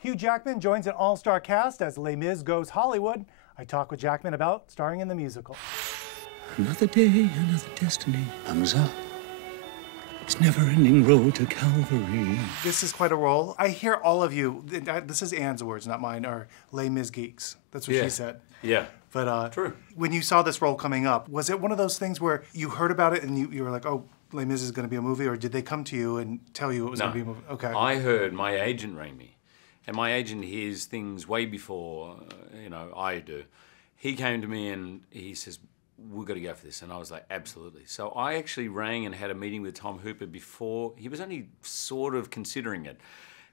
Hugh Jackman joins an all-star cast as Les Mis goes Hollywood. I talk with Jackman about starring in the musical. Another day, another destiny. Hamza. It's never-ending road to Calvary. This is quite a role. I hear all of you, this is Anne's words, not mine, are Les Mis geeks. That's what she said. Yeah. But true. When you saw this role coming up, was it one of those things where you heard about it and you were like, oh, Les Mis is going to be a movie, or did they come to you and tell you it was going to be a movie? Okay. I heard, my agent rang me, and my agent hears things way before, I do. He came to me and he says, we've got to go for this. And I was like, absolutely. So I actually rang and had a meeting with Tom Hooper before. He was only sort of considering it.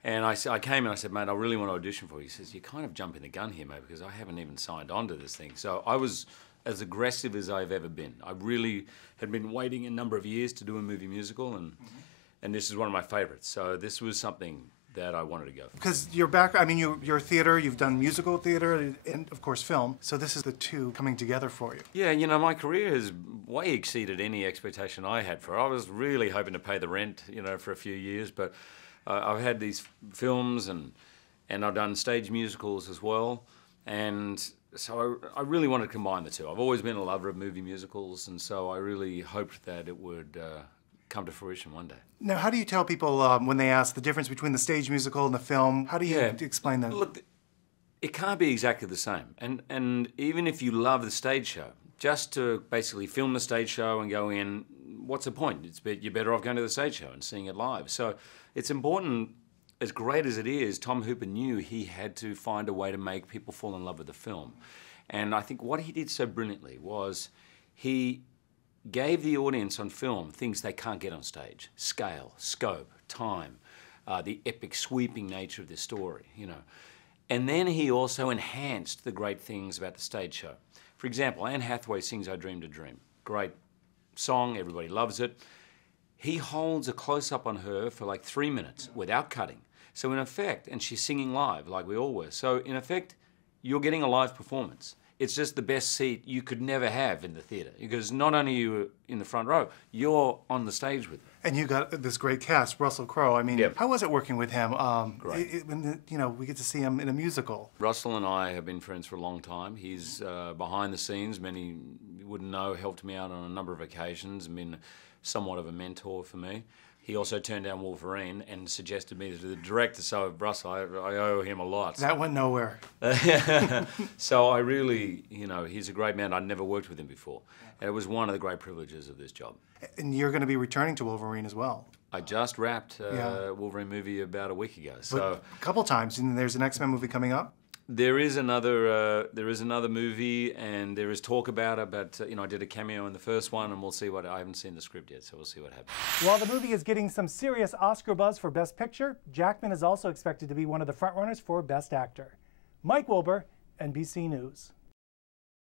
And I came and I said, mate, I really want to audition for you. He says, you're kind of jumping the gun here, mate, because I haven't even signed on to this thing. So I was as aggressive as I've ever been. I really had been waiting a number of years to do a movie musical, and this is one of my favorites. So this was something that I wanted to go for. Because you're back, I mean, you're theater, you've done musical theater, and of course film. So this is the two coming together for you. Yeah, my career has way exceeded any expectation I had for it. I was really hoping to pay the rent, for a few years, but I've had these films and I've done stage musicals as well. And so I really wanted to combine the two. I've always been a lover of movie musicals, and so I really hoped that it would come to fruition one day. Now, how do you tell people when they ask the difference between the stage musical and the film? How do you explain that? Look, it can't be exactly the same. And even if you love the stage show, just to basically film the stage show and go in, what's the point? You're better off going to the stage show and seeing it live. So it's important, as great as it is, Tom Hooper knew he had to find a way to make people fall in love with the film. And I think what he did so brilliantly was he gave the audience on film things they can't get on stage. Scale, scope, time, the epic sweeping nature of the story, And then he also enhanced the great things about the stage show. For example, Anne Hathaway sings I Dreamed a Dream. Great song, everybody loves it. He holds a close-up on her for like 3 minutes without cutting. So in effect, and she's singing live like we all were, so in effect, you're getting a live performance. It's just the best seat you could never have in the theatre, because not only are you in the front row, you're on the stage with them. And you got this great cast, Russell Crowe. I mean, how was it working with him? Great. We get to see him in a musical. Russell and I have been friends for a long time. He's behind the scenes, many you wouldn't know, helped me out on a number of occasions and been somewhat of a mentor for me. He also turned down Wolverine and suggested me to the director, so Russell, I owe him a lot. That went nowhere. So I really, he's a great man. I'd never worked with him before. And it was one of the great privileges of this job. And you're going to be returning to Wolverine as well. I just wrapped a Wolverine movie about a week ago. So a couple times, and there's an X-Men movie coming up. There is another movie, and there is talk about it, but I did a cameo in the first one, and we'll see what, I haven't seen the script yet, so we'll see what happens. While the movie is getting some serious Oscar buzz for Best Picture, Jackman is also expected to be one of the frontrunners for Best Actor. Mike Wilbur, NBC News.